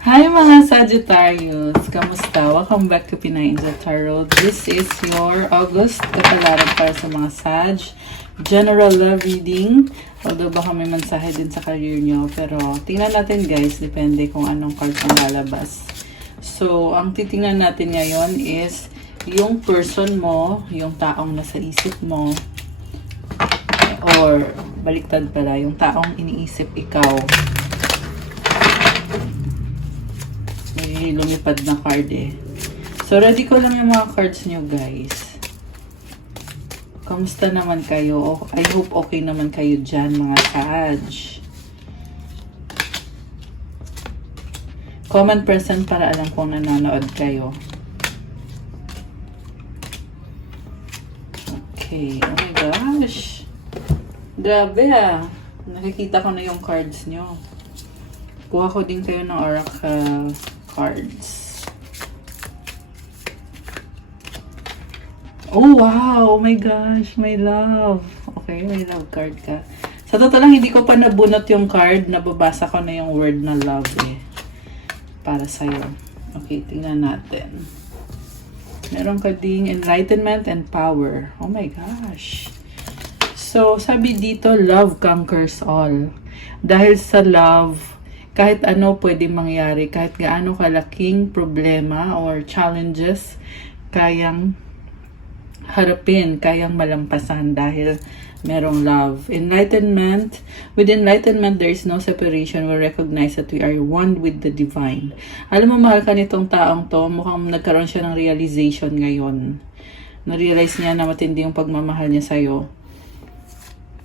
Hi mga Sagittarius! Kamusta? Welcome back to Pinay Angel Tarot. This is your August kapalaran para sa mga Sag. General love reading. Although baka may mensahe din sa career nyo. Pero tingnan natin guys. Depende kung anong card ang lalabas. So, ang titingnan natin ngayon is yung person mo, yung taong nasa isip mo. Or baliktad pala, yung taong iniisip ikaw. May lumipad na card eh. So, ready ko lang yung mga cards nyo, guys. Kamusta naman kayo? I hope okay naman kayo dyan, mga Sag. Comment present para alam kung nanonood kayo. Okay. Oh my gosh. Grabe ah. Nakikita ko na yung cards nyo. Kuha ko din kayo ng oracle cards. Oh, wow! Oh my gosh, my love. Okay, may love card ka. Sa totoo lang, hindi ko pa nabunot yung card. Nababasa ko na yung word na love eh. Para sa'yo. Okay, tingnan natin. Meron ka ding enlightenment and power. Oh my gosh. So, sabi dito, love conquers all. Dahil sa love, kahit ano pwede mangyari, kahit gaano kalaking problema or challenges, kayang harapin, kayang malampasan dahil merong love. Enlightenment, with enlightenment, there is no separation. We recognize that we are one with the divine. Alam mo, mahal ka nitong taong to, mukhang nagkaroon siya ng realization ngayon. Na-realize niya na matindi yung pagmamahal niya sa'yo.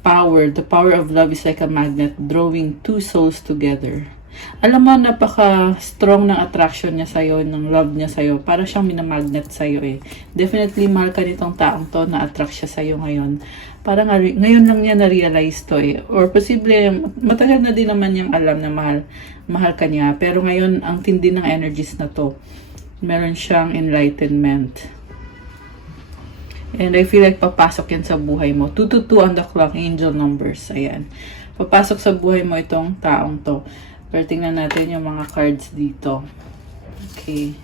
Power, the power of love is like a magnet drawing two souls together. Alam mo, napaka-strong ng attraction niya sa'yo, ng love niya sa'yo. Para siyang minamagnet sa'yo eh. Definitely, mahal ka nitong taong to, na-attract siya sa'yo ngayon. Parang ngayon lang niya na-realize to eh. Or posible, matagal na din naman niyang alam na mahal ka niya. Pero ngayon, ang tindi ng energies na to. Meron siyang enlightenment. And I feel like papasok yan sa buhay mo. 222 on the clock, angel numbers. Ayan. Papasok sa buhay mo itong taong to. Pero tingnan natin yung mga cards dito. Okay.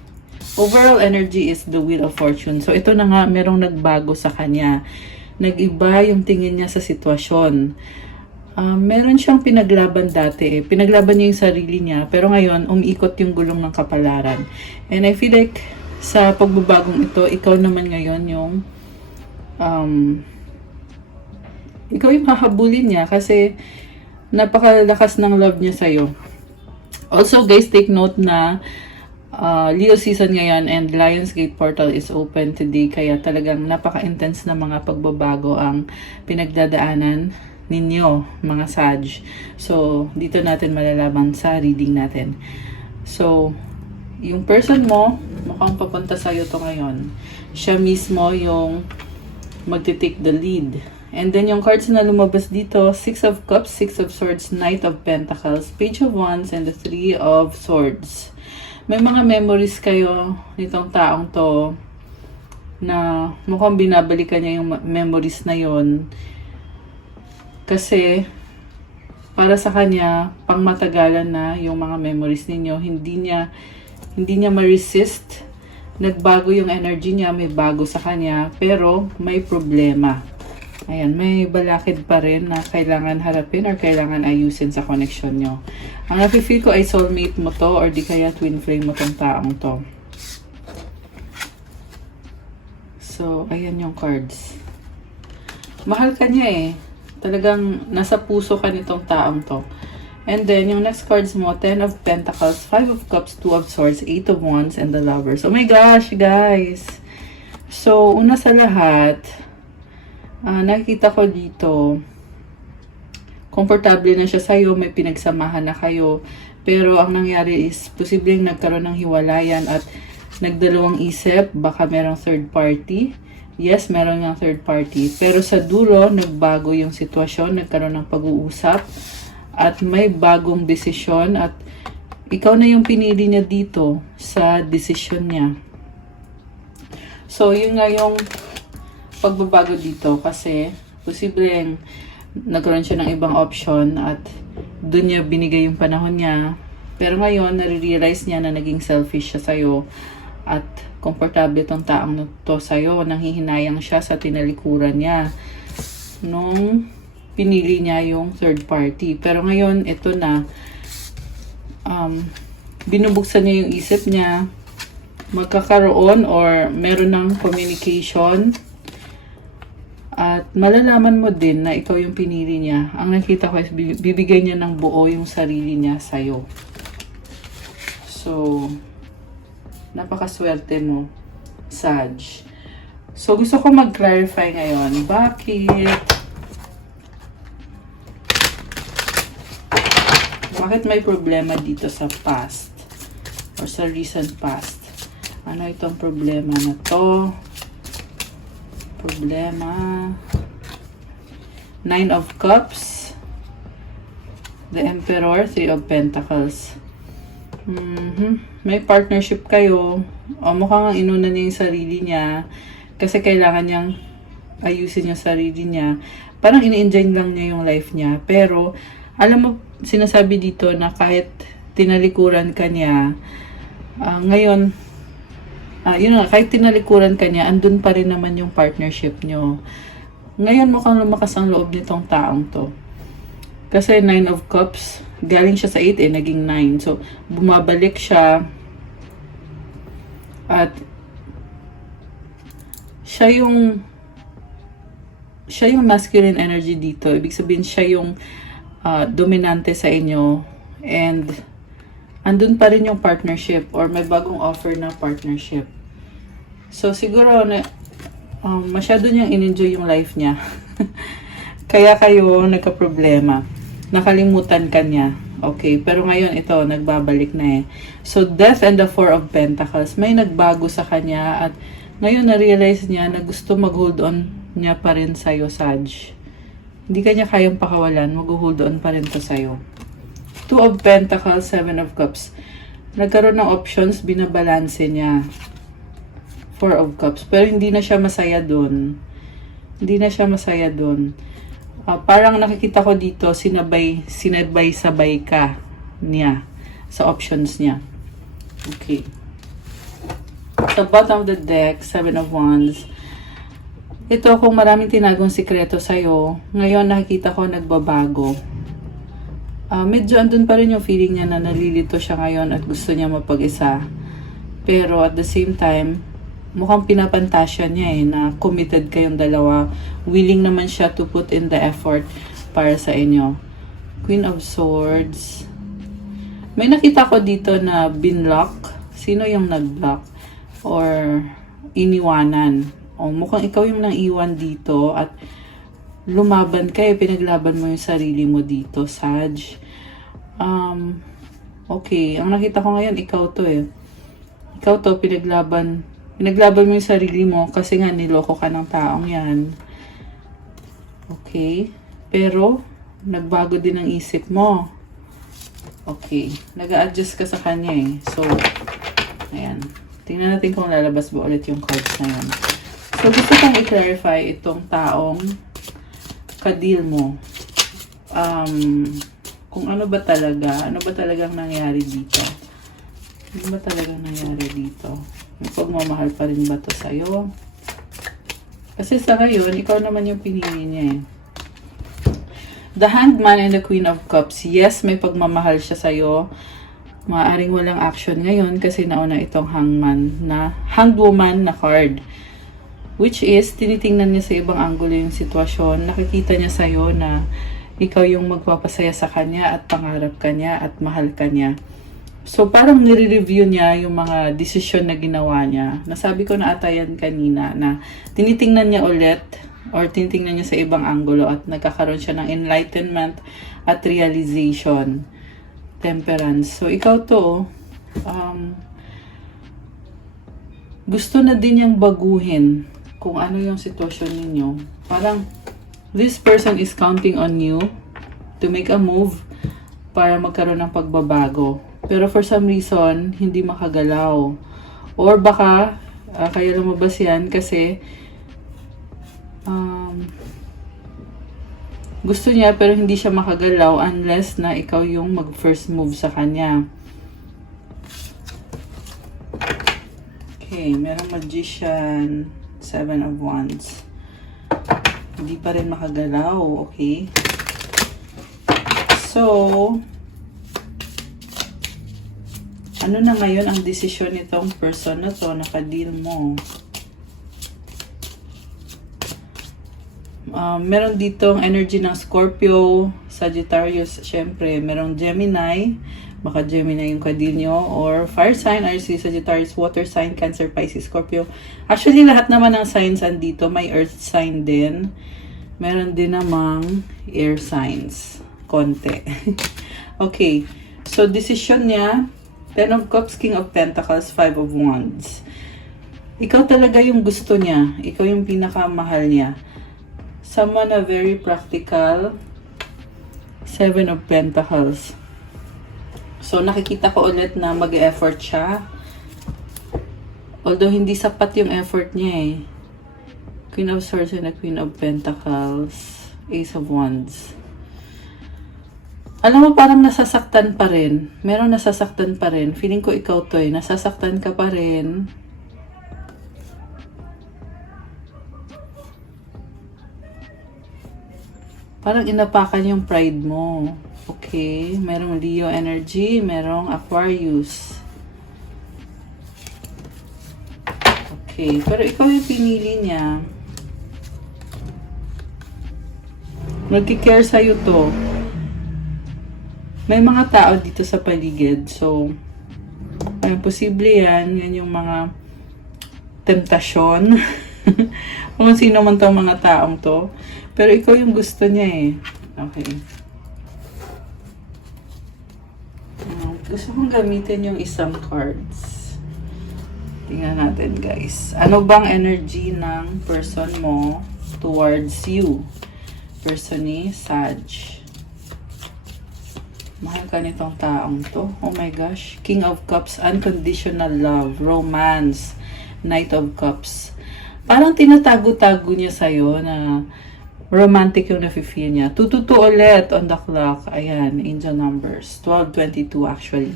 Overall energy is the wheel of fortune. So ito na nga, merong nagbago sa kanya. Nag-iba yung tingin niya sa sitwasyon. Meron siyang pinaglaban dati. Pinaglaban niya yung sarili niya. Pero ngayon, umiikot yung gulong ng kapalaran. And I feel like sa pagbabagong ito, ikaw naman ngayon yung ikaw yung hahabulin niya kasi napakalakas ng love niya sa'yo. Also guys, take note na Leo season ngayon and Lionsgate portal is open today, kaya talagang napaka-intense na mga pagbabago ang pinagdadaanan ninyo mga Sag. So dito natin malalaman sa reading natin. So yung person mo mukhang papunta sa'yo to ngayon. Siya mismo yung magti-take the lead. And then yung cards na lumabas dito, 6 of Cups, 6 of Swords, Knight of Pentacles, Page of Wands, and the 3 of Swords. May mga memories kayo nitong taong to na mukhang binabalikan niya yung memories na yon. Kasi para sa kanya, pangmatagalan na yung mga memories ninyo. Hindi niya ma-resist. Nagbago yung energy niya, may bago sa kanya, pero may problema. Ayan, may balakid pa rin na kailangan harapin or kailangan ayusin sa connection nyo. Ang nafe-feel ko ay soulmate mo to or di kaya twin flame mo tong taong to. So, ayan yung cards. Mahal ka niya eh. Talagang nasa puso ka nitong taong to. And then, yung next cards mo, 10 of Pentacles, 5 of Cups, 2 of Swords, 8 of Wands, and the Lovers. Oh my gosh, guys! So, una sa lahat, nakikita ko dito, komportable na siya sa'yo, may pinagsamahan na kayo. Pero, ang nangyari is, posibleng nagkaroon ng hiwalayan at nagdalawang isip, baka merong third party. Yes, meron ng third party. Pero sa dulo, nagbago yung sitwasyon, nagkaroon ng pag-uusap. At may bagong desisyon at ikaw na yung pinili niya dito sa desisyon niya. So, yun nga yung pagbabago dito kasi posibleng nagkaroon siya ng ibang option at doon niya binigay yung panahon niya Pero ngayon, nare-realize niya na naging selfish siya sa'yo at komportable tong taong to sa'yo. Nanghihinayang siya sa tinalikuran niya nung pinili niya yung third party. Pero ngayon, ito na, binubuksan niya yung isip niya, magkakaroon or meron ng communication at malalaman mo din na ikaw yung pinili niya. Ang nakita ko is bibigay niya ng buo yung sarili niya sa'yo. So, napakaswerte mo, Sag. So, gusto ko mag-clarify ngayon. Bakit may problema dito sa past or sa recent past? Ano itong problema na to? Problema. 9 of Cups. The Emperor, 3 of Pentacles. May partnership kayo. O mukhang inuna niya yung sarili niya. Kasi kailangan niyang ayusin yung sarili niya. Parang ini-enjoy lang niya yung life niya. Pero, alam mo, sinasabi dito na kahit tinalikuran ka niya, ngayon, yun nga, kahit tinalikuran ka niya, andun pa rin naman yung partnership nyo. Ngayon, mukhang lumakas ang loob nitong taong to. Kasi 9 of Cups, galing siya sa 8 naging 9. So, bumabalik siya at siya yung masculine energy dito. Ibig sabihin, siya yung dominante sa inyo and andun pa rin yung partnership or may bagong offer na partnership. So, siguro na masyado niyang in-enjoy yung life niya. Kaya kayo nagka-problema. Nakalimutan ka niya. Okay, pero ngayon ito, nagbabalik na eh. So, Death and the 4 of Pentacles, may nagbago sa kanya at ngayon na-realize niya na gusto mag-hold on niya pa rin sa'yo, Sag. Hindi ka niya kayang pakawalan, mag-hold on pa rin to sa'yo. 2 of Pentacles, 7 of Cups. Nagkaroon ng options, binabalanse niya. 4 of Cups. Pero hindi na siya masaya dun. Hindi na siya masaya dun. Parang nakikita ko dito, sinabay-sabay ka niya sa options niya. Okay. Sa bottom of the deck, 7 of Wands. Ito, kung maraming tinagong sikreto sa'yo, ngayon nakikita ko nagbabago. Medyo andun pa rin yung feeling niya na nalilito siya ngayon at gusto niya mapag-isa. Pero at the same time, mukhang pinapantasya niya na committed kayong dalawa. Willing naman siya to put in the effort para sa inyo. Queen of Swords. May nakita ko dito na binlock. Sino yung nag-block? Or iniwanan. O mukhang ikaw yung nang-iwan dito at lumaban kayo, pinaglaban mo yung sarili mo dito, Sag. Okay, ang nakita ko ngayon, ikaw to eh. Ikaw to, pinaglaban mo yung sarili mo kasi nga niloko ka ng taong yan. Okay, pero nagbago din ang isip mo. Okay, nag-a-adjust ka sa kanya eh. So, ayan. Tingnan natin kung lalabas ba ulit yung cards na yan. So, gusto kong i-clarify itong taong ka-deal mo. Kung ano ba talagang nangyari dito? Ano ba talagang nangyari dito? May pagmamahal pa rin ba to sa'yo? Kasi sa ngayon, ikaw naman yung pinili niya eh. The Hanged Man and the Queen of Cups. Yes, may pagmamahal siya sa'yo. Maaaring walang action ngayon kasi nauna itong Hanged Woman na card. Which is, tinitingnan niya sa ibang angulo yung sitwasyon. Nakikita niya sa'yo na ikaw yung magpapasaya sa kanya at pangarap ka niya at mahal ka niya. So, parang nire-review niya yung mga desisyon na ginawa niya. Nasabi ko na atayan kanina na tinitingnan niya ulit or tinitingnan niya sa ibang angulo at nagkakaroon siya ng enlightenment at realization. Temperance. So, ikaw to, gusto na din niyang baguhin kung ano yung sitwasyon ninyo. Parang, this person is counting on you to make a move para magkaroon ng pagbabago. Pero for some reason, hindi makagalaw. Or baka, kaya lumabas yan kasi gusto niya pero hindi siya makagalaw unless na ikaw yung mag-first move sa kanya. Okay, merong Magician, 7 of Wands. Hindi pa rin makagalaw, okay? So, ano na ngayon ang desisyon nitong person na to, nakadeal mo? Meron ditong energy ng Scorpio, Sagittarius, syempre, merong Gemini, baka Gemini yung kadil nyo, or Fire sign, RC, Sagittarius, Water sign, Cancer, Pisces, Scorpio. Actually, lahat naman ng signs andito, may Earth sign din. Meron din namang Air signs, konti. Okay, so decision niya, 10 of Cups, King of Pentacles, 5 of Wands. Ikaw talaga yung gusto niya, ikaw yung pinakamahal niya. Someone na very practical, 7 of Pentacles. So, nakikita ko ulit na mag-effort siya. Although, hindi sapat yung effort niya eh. Queen of Swords and a Queen of Pentacles, Ace of Wands. Alam mo, parang nasasaktan pa rin. Meron nasasaktan pa rin. Feeling ko ikaw to eh. Nasasaktan ka pa rin. Parang inapakan yung pride mo. Okay. Merong Leo energy. Merong Aquarius. Okay. Pero ikaw yung pinili niya. Nagkikare sa'yo to. May mga tao dito sa paligid. So, ay, posible yan. Yan yung mga temptasyon. Kung sino man tong mga taong to. Pero ikaw yung gusto niya eh. Okay. Gusto kong gamitin yung isang cards. Tingnan natin guys. Ano bang energy ng person mo towards you? Person ni Sag. Mahal ka nitong taong to. Oh my gosh. King of Cups, unconditional love, romance, Knight of Cups. Parang tinatago-tago niya sa'yo na romantic yung nafe-feel niya. 222 ulit on the clock. Ayan, angel numbers. 1222 actually.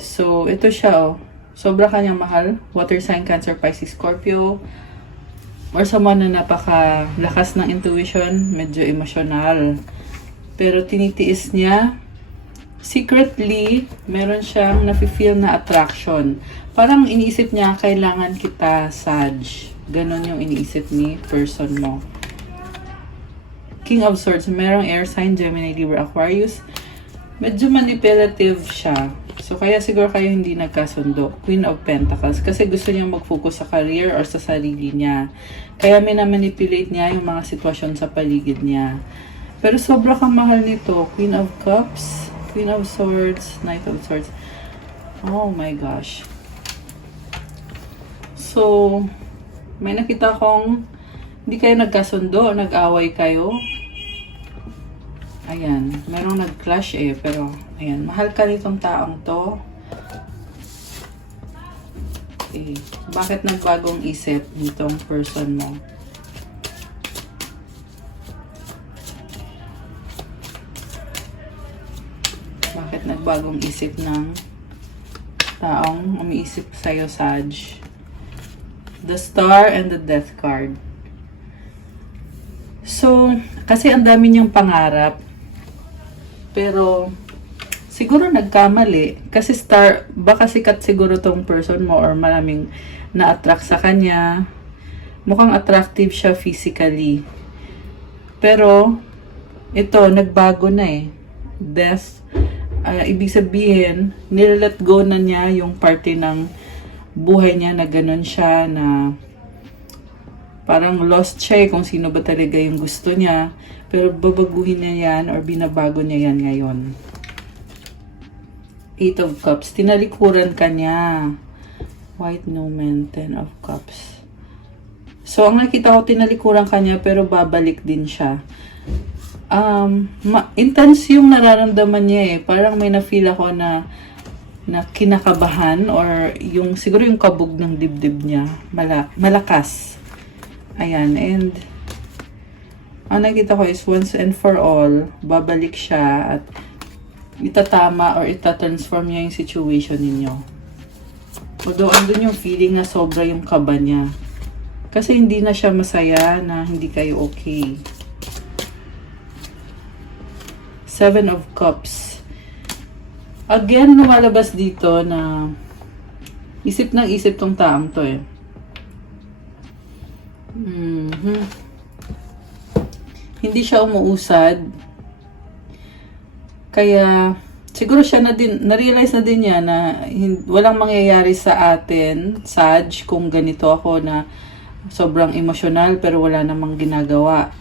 So, ito siya oh. Sobra kanyang mahal. Water sign, Cancer, Pisces, Scorpio. Or someone na napaka-lakas ng intuition. Medyo emotional. Pero tinitiis niya. Secretly, meron siyang nafe-feel na attraction. Parang iniisip niya, kailangan kita, Sag. Ganon yung iniisip ni person mo. King of Swords, merong air sign, Gemini, Libra, Aquarius. Medyo manipulative siya. So, kaya siguro kayo hindi nagkasundo. Queen of Pentacles. Kasi gusto niya mag-focus sa career or sa sarili niya. Kaya minamanipulate niya yung mga sitwasyon sa paligid niya. Pero sobra kang mahal nito. Queen of Cups, Queen of Swords, Knight of Swords. Oh my gosh. So, may nakita kong hindi kayo nagkasundo, nag-away kayo. Ayan, merong nag-clash eh, pero ayan, mahal ka nitong taong to. Okay, bakit nagbagong isip nitong person mo? Bakit nagbagong isip ng taong umiisip sa'yo, Sag? The Star and the Death card. So, kasi ang dami niyang pangarap. Pero, siguro nagkamali. Kasi Star, baka sikat siguro tong person mo or maraming na-attract sa kanya. Mukhang attractive siya physically. Pero, ito, nagbago na eh. Death, ibig sabihin, nilalet go na niya yung parte ng buhay niya na ganun siya, na parang lost siya eh, kung sino ba talaga yung gusto niya. Pero babaguhin niya yan or binabago niya yan ngayon. 8 of Cups. Tinalikuran ka niya. White Numen, 10 of Cups. So, ang nakita ko, tinalikuran ka niya pero babalik din siya. Intense yung nararamdaman niya eh. Parang may na-feel ako na kinakabahan or yung siguro yung kabog ng dibdib niya. Malakas. Ayan, and ang nakita ko is once and for all, babalik siya at itatama or itatransform niya yung situation ninyo. Although, andun yung feeling na sobra yung kaba niya. Kasi hindi na siya masaya na hindi kayo okay. Seven of Cups. Again, lumalabas dito na isip ng isip tong taong to eh. Hindi siya umuusad. Kaya, siguro siya na din, na-realize na din niya na walang mangyayari sa atin, Sag, kung ganito ako na sobrang emosyonal pero wala namang ginagawa.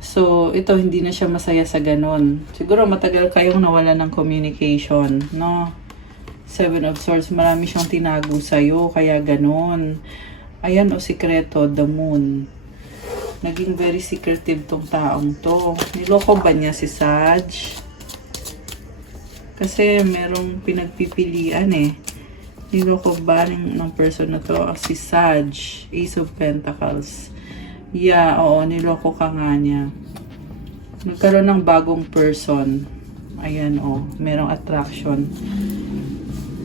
So, ito, hindi na siya masaya sa ganun. Siguro matagal kayong nawala ng communication, no? Seven of Swords, marami siyang tinago sa'yo, kaya ganun. Ayan, o sikreto, the Moon. Naging very secretive tong taong to. Niloko ba niya si Sag? Kasi merong pinagpipilian eh. Niloko ba ng person na to? Si Sag, Ace of Pentacles. Yeah, oo, niloko ka nga niya. Nagkaroon ng bagong person. Ayan, merong attraction.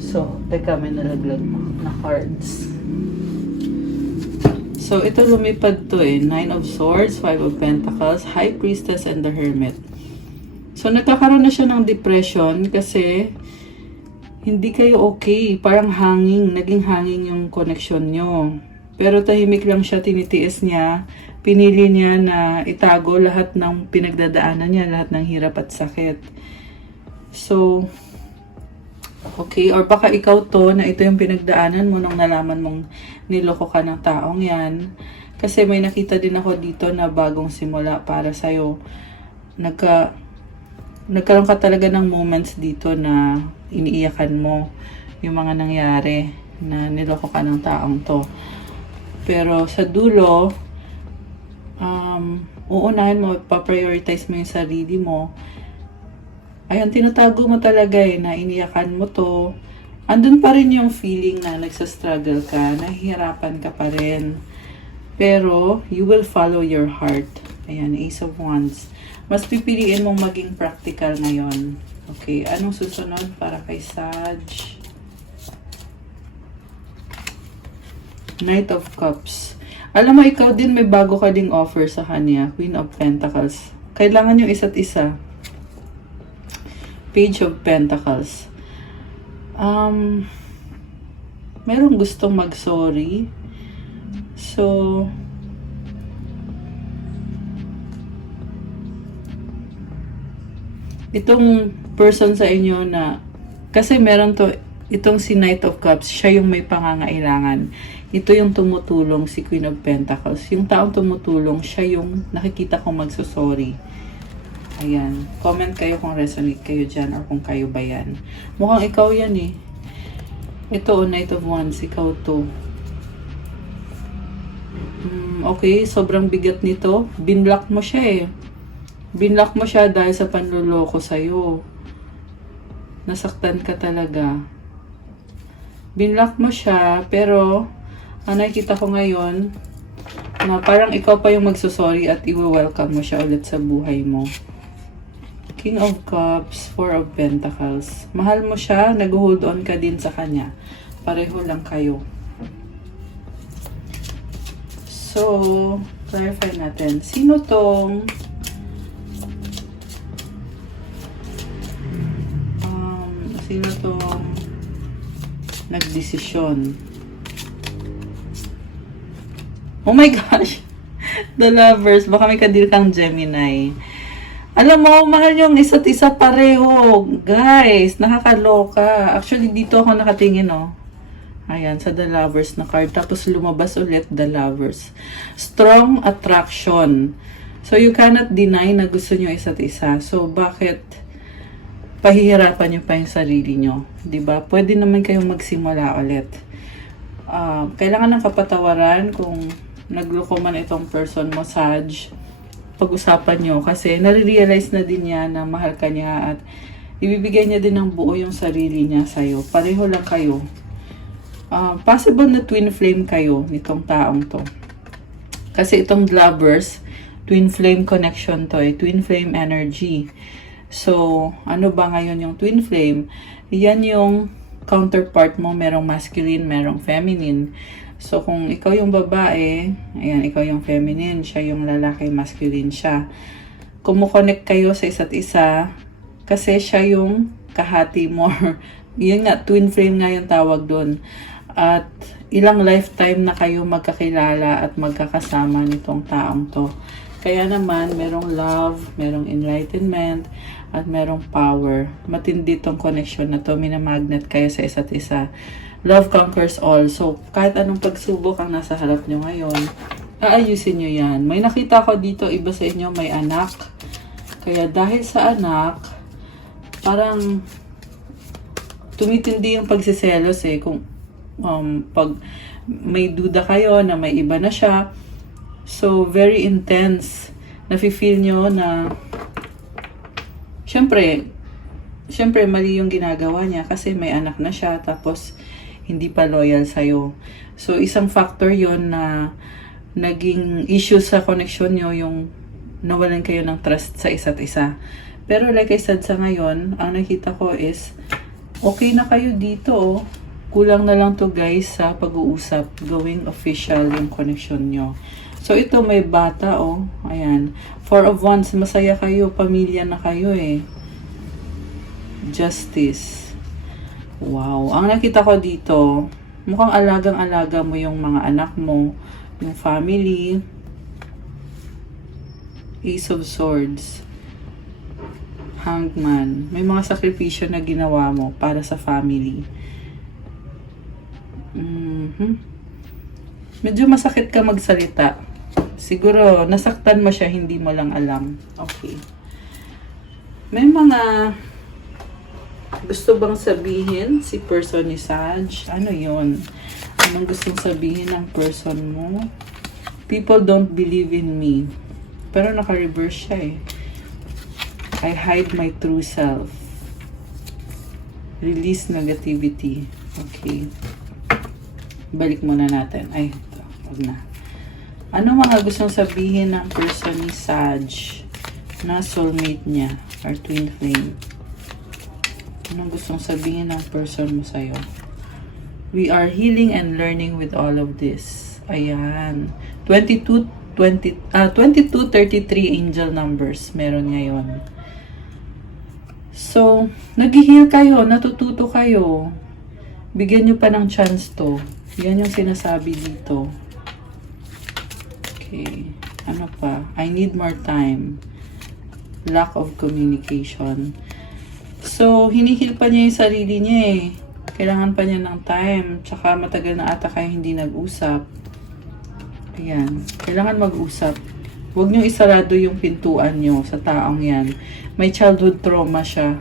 So, teka, may nalaglag na cards. So, ito lumipad to eh. Nine of Swords, Five of Pentacles, High Priestess, and the Hermit. So, nagkakaroon na siya ng depression kasi hindi kayo okay. Parang hanging, naging hanging yung connection nyo. Pero tahimik lang siya, tinitiis niya. Pinili niya na itago lahat ng pinagdadaanan niya, lahat ng hirap at sakit. So, okay, or baka ikaw to na ito yung pinagdaanan mo nung nalaman mong niloko ka ng taong yan. Kasi may nakita din ako dito na bagong simula para sa'yo. Nagkaroon ka talaga ng moments dito na iniiyakan mo yung mga nangyari na niloko ka ng taong to. Pero sa dulo, uunahin mo, pa-prioritize mo yung sarili mo. Ayun, tinatago mo talaga eh, na iniyakan mo to. Andun pa rin yung feeling na nagsastruggle ka, nahihirapan ka pa rin. Pero, you will follow your heart. Ayan, Ace of Wands. Mas pipiliin mong maging practical ngayon. Okay, anong susunod para kay Sag? Knight of Cups. Alam mo, ikaw din may bago ka ding offer sa kanya. Queen of Pentacles. Kailangan yung isa't isa. Page of Pentacles. Merong gustong mag-sorry. So, itong person sa inyo na, kasi meron to, itong si Knight of Cups, siya yung may pangangailangan. Ito yung tumutulong, si Queen of Pentacles. Yung taong tumutulong, siya yung nakikita kong magsusorry. Ayan. Comment kayo kung resonate kayo dyan or kung kayo ba yan. Mukhang ikaw yan eh. Ito, Knight of Wands, ikaw to. Okay, sobrang bigat nito. Binlock mo siya eh. Binlock mo siya dahil sa panluloko sa'yo. Nasaktan ka talaga. Binlock mo siya, pero nakikita ko ngayon na parang ikaw pa yung magsusorry at i-welcome mo siya ulit sa buhay mo. King of Cups, Four of Pentacles. Mahal mo siya, nag-hold on ka din sa kanya. Pareho lang kayo. So, clarify natin. Sino tong nagdesisyon? Oh my gosh! The Lovers. Baka may kadil kang Gemini. Alam mo, mahal yung isa't isa pareho. Guys, nakakaloka. Actually, dito ako nakatingin, oh. Ayan, sa The Lovers na card. Tapos lumabas ulit The Lovers. Strong attraction. So, you cannot deny na gusto nyo isa't isa. So, bakit pahihirapan nyo pa yung sarili nyo? Diba? Pwede naman kayong magsimula ulit. Kailangan ng kapatawaran kung nagloko man itong person mo, Sag. Pag-usapan nyo. Kasi nare-realize na din niya na mahal ka niya at ibibigay niya din ng buo yung sarili niya sa'yo. Pareho lang kayo. Possible na twin flame kayo nitong taong to. Kasi itong Lovers, twin flame connection to eh. Twin flame energy. So, ano ba ngayon yung twin flame? Yan yung counterpart mo, merong masculine, merong feminine. So, kung ikaw yung babae, ayan, ikaw yung feminine, siya yung lalaki, masculine siya. Kumukonect kayo sa isa't isa, kasi siya yung kahati mo. Yun nga, twin flame nga yung tawag doon. At ilang lifetime na kayo magkakilala at magkakasama nitong taong to. Kaya naman, merong love, merong enlightenment, at merong power. Matindi tong connection na to, minamagnet kayo sa isa't isa. Love conquers all. So, kahit anong pagsubok ang nasa harap nyo ngayon, aayusin nyo yan. May nakita ko dito, iba sa inyo may anak. Kaya dahil sa anak, parang tumitindi yung pagsiselos eh. Kung pag may duda kayo na may iba na siya, so very intense. Nafe-feel nyo na syempre mali yung ginagawa niya kasi may anak na siya tapos hindi pa loyal sa'yo. So, isang factor yon na naging issue sa connection nyo, yung nawalan kayo ng trust sa isa't isa. Pero like I said, sa ngayon, ang nakita ko is, okay na kayo dito, oh. Kulang na lang to guys sa pag-uusap, going official yung connection nyo. So, ito may bata, oh. Ayan. 4 of Wands, masaya kayo, pamilya na kayo, eh. Justice. Wow. Ang nakita ko dito, mukhang alagang-alaga mo yung mga anak mo, yung family. Ace of Swords. Hangman. May mga sakripisyo na ginawa mo para sa family. Medyo masakit ka magsalita. Siguro, nasaktan mo siya, hindi mo lang alam. Okay. May mga gusto bang sabihin si person ni Sag? Ano yon? Anong gustong sabihin ng person mo? People don't believe in me. Pero naka-reverse siya eh. I hide my true self. Release negativity. Okay. Balik muna natin. Ay, ito. Wag na. Ano mga gustong sabihin ng person ni Sag na soulmate niya or twin flame? Anong gustong sabihin ng person mo sa'yo? We are healing and learning with all of this. Ayan. 22-33 angel numbers meron ngayon. So, nag-heal kayo, natututo kayo. Bigyan nyo pa ng chance to. Yan yung sinasabi dito. Okay. Ano pa? I need more time. Lack of communication. So, hinihil pa niya yung sarili niya eh. Kailangan pa niya ng time. Tsaka matagal na ata kayo hindi nag-usap. Ayan. Kailangan mag-usap. Huwag niyo isarado yung pintuan niyo sa taong yan. May childhood trauma siya.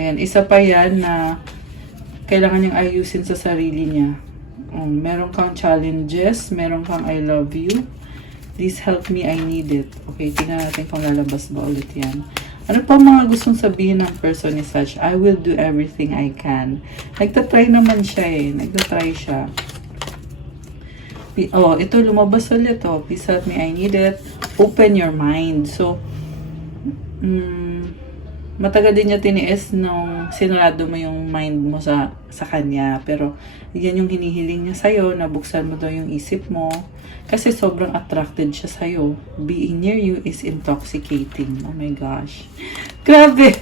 Ayan. Isa pa yan na kailangan niyang ayusin sa sarili niya. Meron kang challenges. Meron kang I love you. Please help me. I need it. Okay. Tingnan natin kung lalabas ba ulit yan. Ano pa mga gustong sabihin ng person ni Sag? I will do everything I can. Nagtatry naman siya eh. Nagtatry siya. Oh, ito lumabas ulit. Oh. Please help me. I need it. Open your mind. So, matagal din niya tiniis nung sinarado mo yung mind mo sa kanya. Pero, yan yung hinihiling niya sa'yo. Nabuksan mo daw yung isip mo. Kasi sobrang attracted siya sa'yo. Being near you is intoxicating. Oh my gosh. Grabe!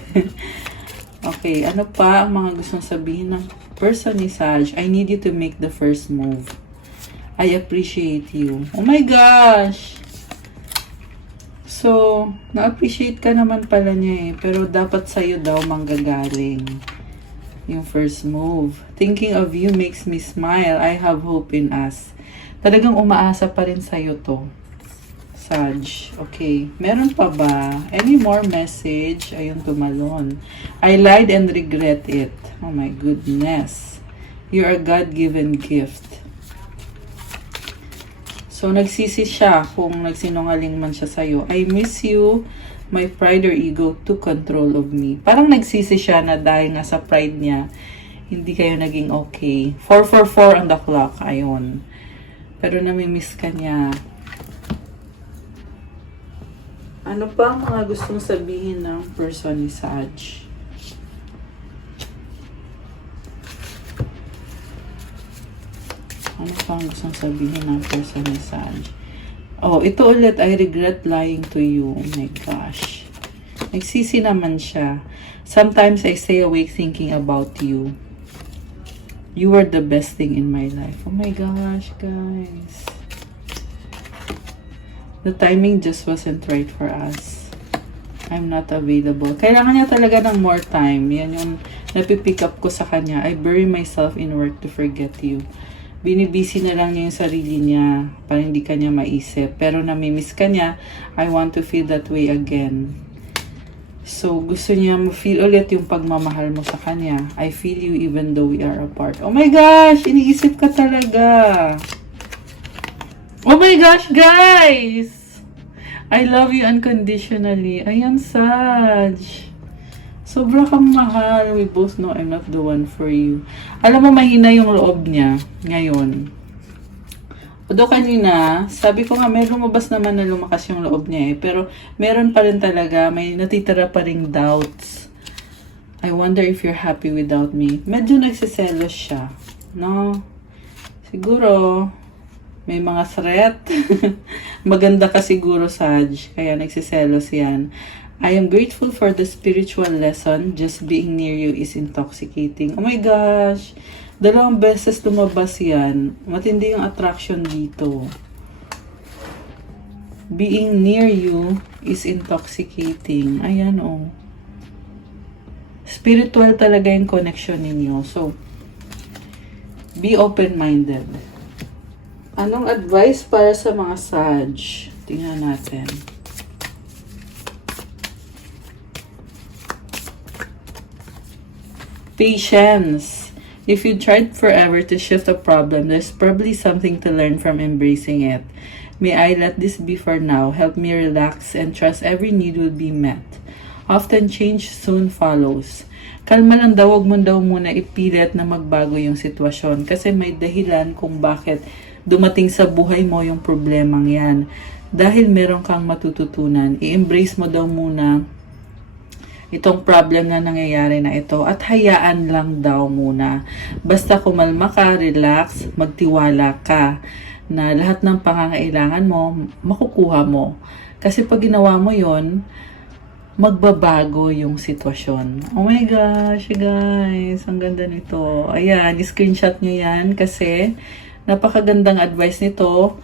Okay, ano pa ang mga gustong sabihin ng person ni Sag? I need you to make the first move. I appreciate you. Oh my gosh! So, na-appreciate ka naman pala niya eh. Pero dapat sa'yo daw manggagaling yung first move. Thinking of you makes me smile. I have hope in us. Talagang umaasa pa rin sa'yo to. Sag. Okay. Meron pa ba? Any more message? Ayun, tumalon. I lied and regret it. Oh my goodness. You're a God-given gift. So, nagsisi siya kung nagsinungaling man siya sa'yo. I miss you. My pride or ego took control of me. Parang nagsisi siya na dahil nga sa pride niya, hindi kayo naging okay. 444 on the clock. Ayun. Pero namimiss ka niya. Ano pa ang mga gustong sabihin ng person ni Sag? Ano pa ang gustong sabihin ng person ni Saj? Oh, ito ulit. I regret lying to you. Oh my gosh. Nagsisi naman siya. Sometimes I stay awake thinking about you. You were the best thing in my life. Oh my gosh, guys. The timing just wasn't right for us. I'm not available. Kailangan niya talaga ng more time. Yan yung napipick up ko sa kanya. I bury myself in work to forget you. Binibisi na lang niya yung sarili niya para hindi kanya maisip. Pero namimiss ka niya. I want to feel that way again. So, gusto niya ma-feel ulit yung pagmamahal mo sa kanya. I feel you even though we are apart. Oh my gosh! Iniisip ka talaga. Oh my gosh, guys! I love you unconditionally. Ayan, Saj. Sobra kang mahal. We both know I'm not the one for you. Alam mo, mahina yung loob niya ngayon. Although kanina, sabi ko nga, may lumabas naman na lumakas yung loob niya eh. Pero meron pa rin talaga, may natitira pa ring doubts. I wonder if you're happy without me. Medyo nagsiselos siya. No? Siguro, may mga threat. Maganda ka siguro, Saj. Kaya nagsiselos yan. I am grateful for the spiritual lesson. Just being near you is intoxicating. Oh my gosh! 2 beses lumabas yan. Matindi yung attraction dito. Being near you is intoxicating. Ayan, oh. Spiritual talaga yung connection ninyo. So, be open-minded. Anong advice para sa mga Saj? Tingnan natin. Patience. If you tried forever to shift a problem, there's probably something to learn from embracing it. May I let this be for now. Help me relax and trust every need will be met. Often change soon follows. Kalma lang daw, wag mo daw muna ipilit na magbago yung sitwasyon kasi may dahilan kung bakit dumating sa buhay mo yung problemang yan. Dahil meron kang matututunan, i-embrace mo daw muna itong problem na nangyayari na ito at hayaan lang daw muna. Basta kumalma ka, relax, magtiwala ka na lahat ng pangangailangan mo, makukuha mo. Kasi pag ginawa mo yon, magbabago yung sitwasyon. Oh my gosh, guys, ang ganda nito. Ayan, screenshot nyo yan kasi napakagandang advice nito.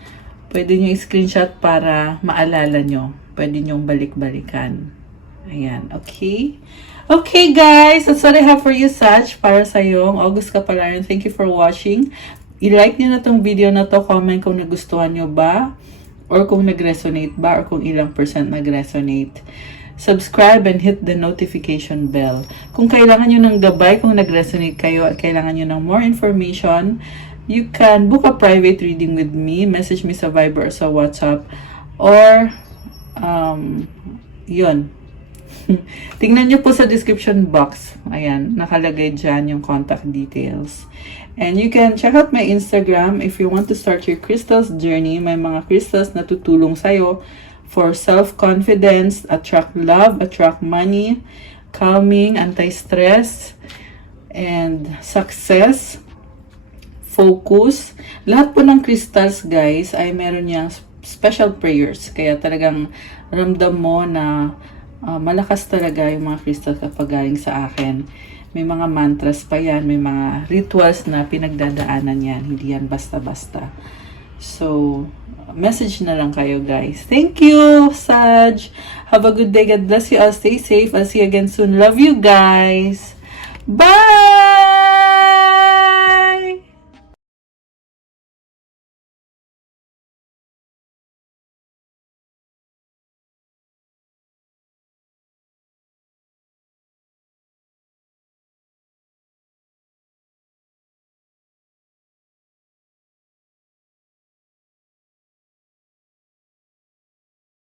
Pwede nyo i-screenshot para maalala nyo. Pwede nyo balik-balikan. Ayan, okay? Okay, guys, that's what I have for you, Saj, para sa'yo. August Kapalaran, thank you for watching. I-like nyo na tong video na to, comment kung nagustuhan nyo ba, or kung nag-resonate ba, or kung ilang % nag-resonate. Subscribe and hit the notification bell. Kung kailangan nyo ng gabay, kung nag-resonate kayo at kailangan nyo ng more information, you can book a private reading with me, message me sa Viber or sa WhatsApp, or, yun. Tingnan nyo po sa description box. Ayan, nakalagay dyan yung contact details. And you can check out my Instagram if you want to start your crystals journey. May mga crystals na tutulong sa'yo for self-confidence, attract love, attract money, calming, anti-stress, and success, focus. Lahat po ng crystals, guys, ay meron niyang special prayers. Kaya talagang ramdam mo na malakas talaga yung mga crystal kapag galing sa akin. May mga mantras pa yan, may mga rituals na pinagdadaanan yan. Hindi yan basta-basta. So, message na lang kayo, guys. Thank you, Saj. Have a good day. God bless you all. Stay safe. I'll see you again soon. Love you, guys. Bye!